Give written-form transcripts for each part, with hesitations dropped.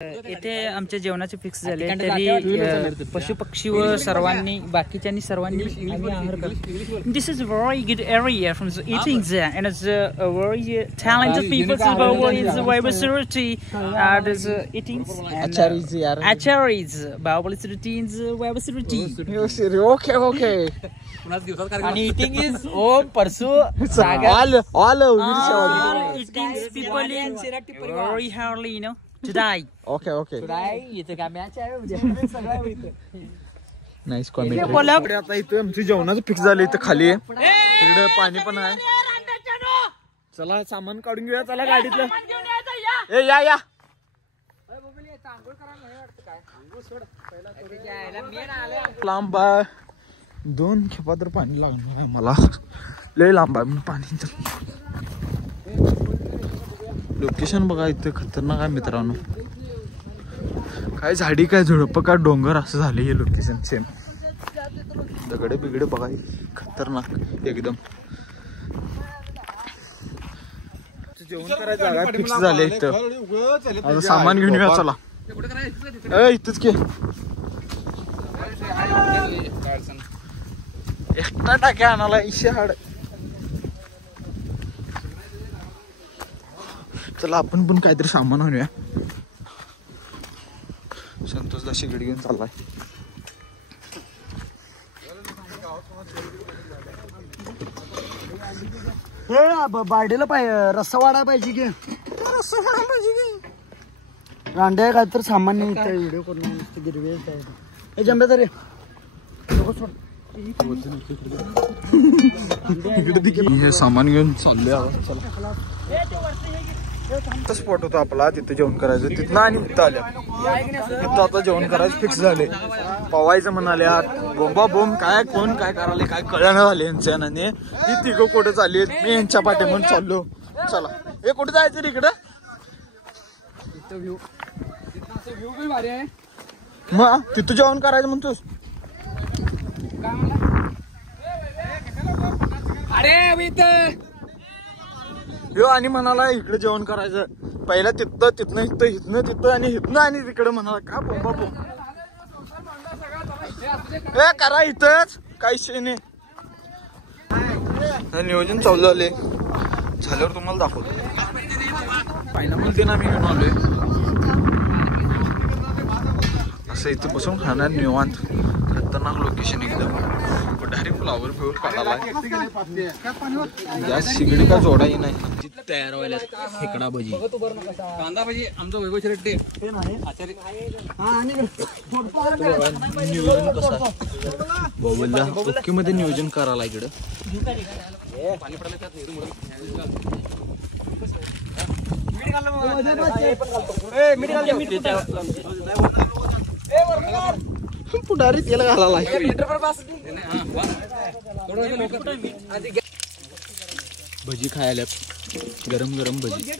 इथे आमच्या जेवणाचे फिक्स झाले तरी पशु पक्षी व सर्वांनी बाकीच्यांनी सर्वांनी आम्ही आहार करतो. This is a very good area from the eating there and it's a very talented people is diversity there's eating acharies Bahubali's routines diversity okay and eating is परसू all eating people in very hardly you know today okay इथे काय match आहे nice comment. आता इथे आमची जेवणाचं fix झालं. इथं खाली इकडे पाणी पण आहे. चला सामान काढून घेऊया. चला गाडीतलं ए या लांब 2 खेपा तर पाणी लागणार आहे मला. लय लांब आहे पाणी. लोकेशन बघा इथे खतरनाक आहे मित्रांनो. काय झाडी काय झुडप काय डोंगर असं झाले हे लोकेशन. सेम दगडे बिगडे बघा खतरनाक एकदम. जेवण करायचं जागा फिक्स झाले इथं. आता सामान घेऊन येऊया. चला इथंच की एक्स्ट्रा टाक्या आणाला इशे हाड. चला आपण पण काहीतरी सामान आणूया. संतोषला शिगडी घेऊन चाललाय. बार्डेला रस्सा वाढायला पाहिजे की रांड्या काय तर सामान्य व्हिडिओ करून गिरवे जंबे तरी हे सामान घेऊन चाललोय. चला स्पॉट होता आपला तिथे जेवण करायचं. तिथनं आणि इथं आल्या. इथं आता जेवण करायचं फिक्स झाले. पवायचं म्हणाल्या बोंबा बोंब काय कोण काय करायला काय कळणं झाले यांच्या याने. ही तिघं कुठं चालली मी यांच्या पाठी म्हणून चाललो. चला हे कुठे जायचं इकडं मग तिथं जेवण करायचं म्हणतोस. यो आणि म्हणाला इकडे जेवण करायचं. पहिला तिथनं इथनं आणि इथनं आणि तिकडे म्हणाला का बोंबा बोंब करा इथंच काही शे नाही. नियोजन चालू झाल्यावर तुम्हाला दाखवतो. पायनापल ते ना मी घेऊन आलोय. असं इथं बसून खाणार निवांत. खतरनाक लोकेशन एकदम. डायरेक्ट फ्लावर फ्लेवर काढायला गॅस शिगडी का जोडाही नाही. तयार व्हायला खेकडा भजी कांदा भजी आमचं वैभव शिरट्टे. नियोजन कसं बोबलला ओके मध्ये नियोजन करायला इकडं. पुढारी तेल घालायला भजी खायला गरम गरम भजी.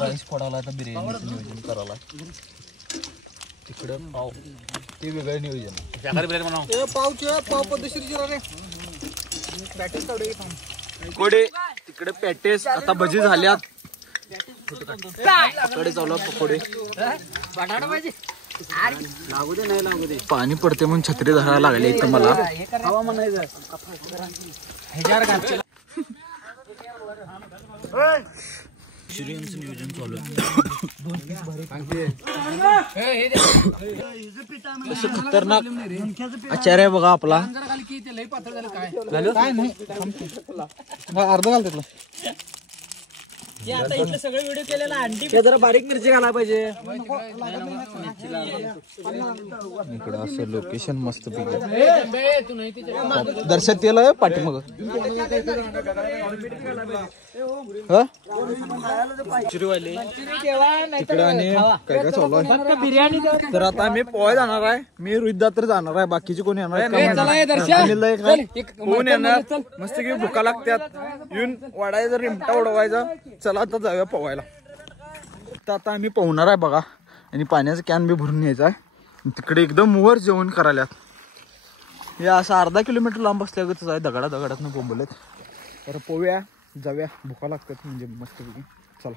राईस फोडायला आता बिर्याणीचं नियोजन करायला. तिकडं पाव ते वेगळं नियोजन. पाव पद्धतशीर पकोडे तिकडे पॅटेस. आता भजी झाल्यात. पकोडे चालू पकोडे. पाणी पडते म्हणून छत्री धरायला लागले इथं मला. नियोजन चालू खतरनाक आचार्य बघा आपला. अर्ध घाल आता इथले सगळे व्हिडिओ केलेला आंटी जरा बारीक मिरची घालायला पाहिजे. इकडं असं लोकेशन मस्त दर्शक केलं पाठीमाग. तिकडे आणि काय काय चालू आहे बिर्याणी. तर आता आम्ही पोहाय जाणार आहे. मी रोहितदा तर जाणार आहे. बाकीचे कोण येणार कोण येणार. मस्त की भुका लागतात. येऊन वाढायचा रिमटा उडवायचा. चला आता जाऊया पोहायला. तर आता आम्ही पोहणार आहे बघा. आणि पाण्याचा कॅन बी भरून घ्यायचा आहे. तिकडे एकदम वर जेवण करायला. हे असं अर्धा किलोमीटर लांब असल्यागतच आहे. दगडातनं बोंबलेत. तर पोव्या जाऊया. भुका लागतात म्हणजे मस्तपैकी. चला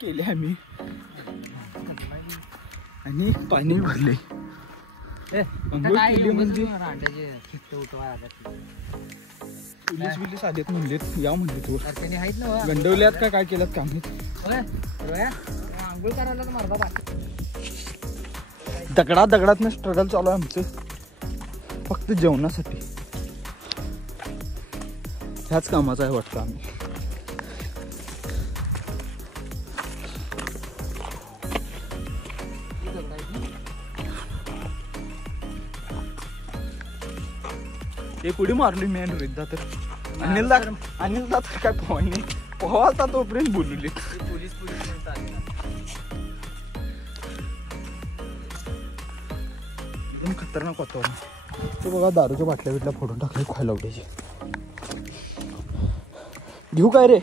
केली आम्ही आणि पाणी भरले. अंघोळ केली म्हणजे पोलीस बिलीस आलेत म्हणलेत, या म्हणलेत वर गंडवल्यात का काय केल्यात काम. दगडात स्ट्रगल चालू आहे आमचं फक्त जेवणासाठी. ह्याच कामाचा आहे वाटतं आम्ही. एक उडी मारली मी आणि रोहितदा तर अनिलदा तर काय पोहाय नाही, पोहाचा तोपर्यंत बोलवली. एकदम खतरनाक वातावरण. ते बघा दारूच्या बाटल्या फोडून टाकले खायला उठायचे. घेऊ काय रे?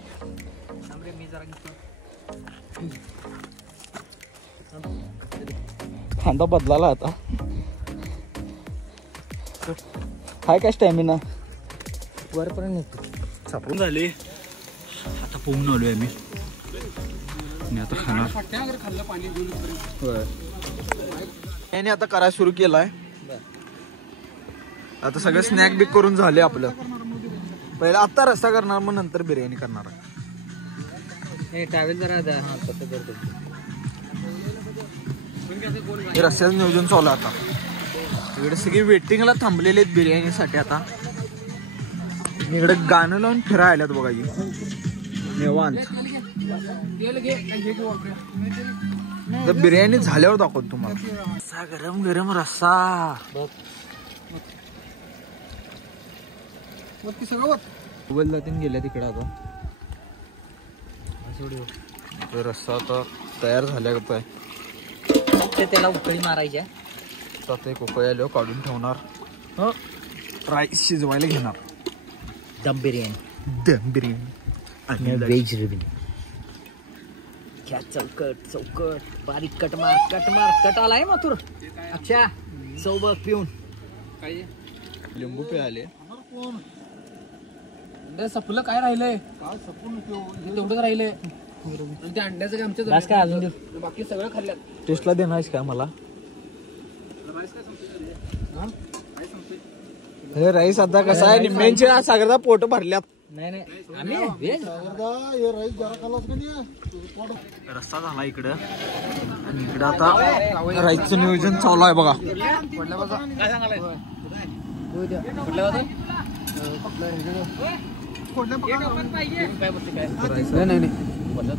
खांदा बदलाला आता. हाय काय स्टॅमिना वरपर्यंत येतो. सापडून झाले आता पोहून आलोय आम्ही आणि आता खाणार. याने आता करायला सुरू केलाय. आता सगळं स्नॅक बिक करून झाले आपलं. पहिला आता रस्ता करणार मग नंतर बिर्याणी करणार. रस्त्याचं नियोजन चालू आता. इकडे सगळी वेटिंगला थांबलेले आहेत बिर्याणीसाठी. आता इकडे गाणं लावून फिरायला बघा निवांत. बिर्याणी झाल्यावर दाखवतो तुम्हाला. रस्सा गरम गरम रस्सा. गेल्या तिकडे आता रस्सा आता तयार झाल्यागत आहे. त्याला उकळी मारायच्या. आता एक उकळी आल्यावर काढून ठेवणार. राईस शिजवायला घेणार. दम बिर्याणी आणि व्हेज बिर्याणी. क्या चौकट बारीक कट मार कट आलाय मथुर. अच्छा सोबत पिऊन लिंबू पे आले. सपलं काय राहिलंय? तेवढंच राहिलंय. त्या अंड्याचं काय आमच्या काय अजून बाकी सगळं खाल्ल्यात. टेस्टला देणार का मला? हे राईस आता कसा आहे निम्म्यांची सागरदा पोट भरल्यात. नाही आम्ही व्हेज. रस्ता झाला इकडं आणि इकडं आता राईसचं नियोजन चालू आहे बघा.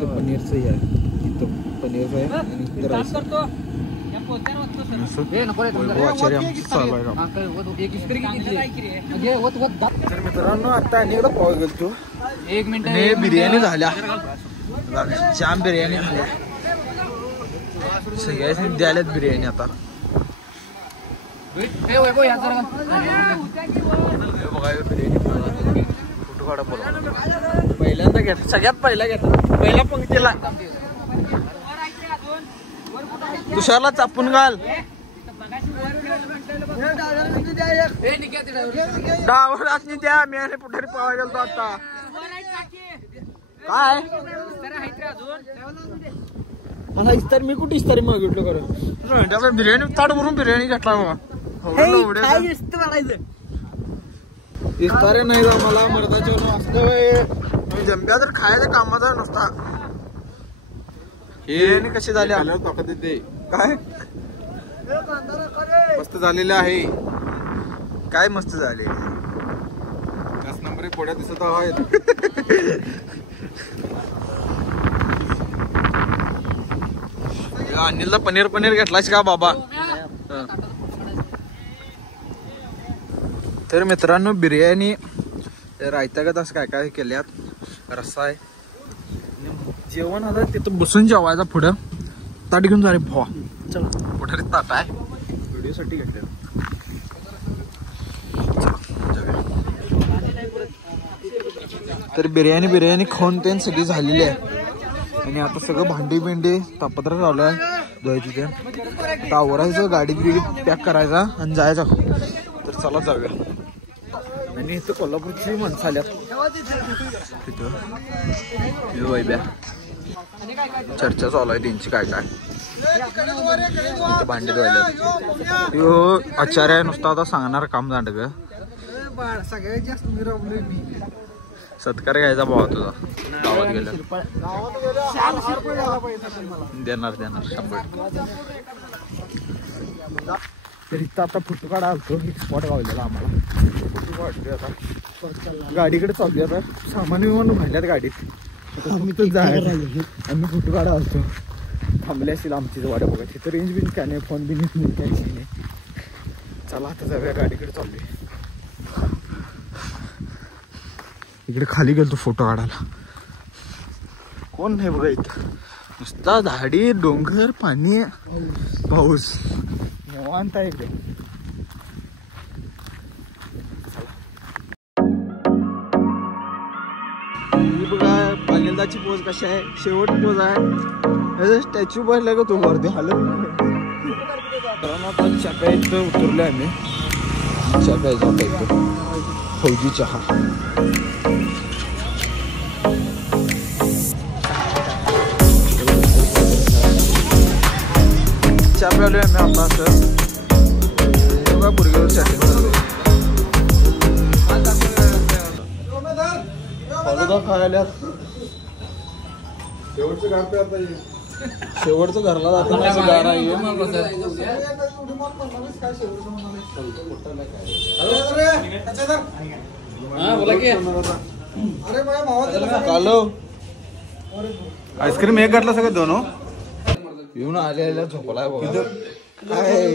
पनीरचं आहे इथं. पनीरचं आहे आणि इथं राईस. तर मित्रांनो आता अनेकदा पाव गेलो. 1 मिनिट. बिर्याणी झाल्या. जाम बिर्याणी झाल्या. सगळ्या द्यायल्यात बिर्याणी आता. फोटो काढा पहिल्यांदा घेतला. सगळ्यात पहिला घेतला. पहिल्या पंक्तीला तुषारला चापून घाल. डावरासनी द्या. मी आणि पुढारी पावा गेलो आता. काय मला इस्तारी मी कुठे इस्तारी मागितलो खरं. बिर्याणी ताट भरून बिर्याणी घेतला बघा. इस्तारी नाही मला मर्दाच्या असलं जंब्या तर खायचं कामाचा नसता. हे कशी झाली काय मस्त झालेलं आहे. काय मस्त झाले. 10 नंबर पोड्या दिसत आहेत. अनिलला पनीर घेतलाच का बाबा. तर मित्रांनो बिर्याणी रायतागत असं काय काय केल्यात. रस्सा आहे. जेवण आता तिथं बसून जेवायचा. पुढं ताट घेऊन जा रे भावा. चला पुढे ताट आहे. व्हिडिओसाठी घेतलेलं. तर बिर्याणी खाऊन ते सगळी झालेली आहे. आणि आता सगळं भांडी बिंडी तापत्र चालू आहे धुवायची. ते आवरायचं. गाडी बिडी पॅक करायचा आणि जायचा. तर चला जाऊया. आणि इथं कोल्हापूरची माणसं आल्यात. तिथं वैब्या चर्चा चालू आहे त्यांची काय काय इथे भांडे धुवायला यो आचार्य आहे नुसता आता सांगणार काम दांड ग सगळ्यात जास्त मिरवलोय मी सत्कार घ्यायचा भावा तुझा गावात गेला देणार 100 तर इथं आता फोटो काढा आलतो एक स्पॉट गावलेला आम्हाला फोटो काढतोय आता गाडीकडे चालली आता सामान विमान भांडल्यात गाडीत आम्ही तर जायला आम्ही फोटो काढा आलतो थांबले असेल आमची वाड्या बघा तिथं रेंज बिन काय नाही फोन बिन काही नाही चला आता जाऊया गाडीकडे चाललोय इकडे खाली गेलो फोटो काढायला कोण नाही बघा इथं नुसता झाडी डोंगर पाणी पाऊस निवांत आहे इकडे बघा पालेदाची पोज कशी आहे शेवट पोज आहे स्टॅच्यू बनला का तो वरती हालत आता चहा इथं उतरलोय आम्ही चहा प्यायचा इथं फौजी चहा चहा प्यालोय आम्ही आता असं बघा बुरगीवर चॅटिंग चालू खायला शेवटचं घरला जाताना गार आहे कालो आईस्क्रीम एक घातला सगळं दोन येऊन आलेला झोपलाय बघा काय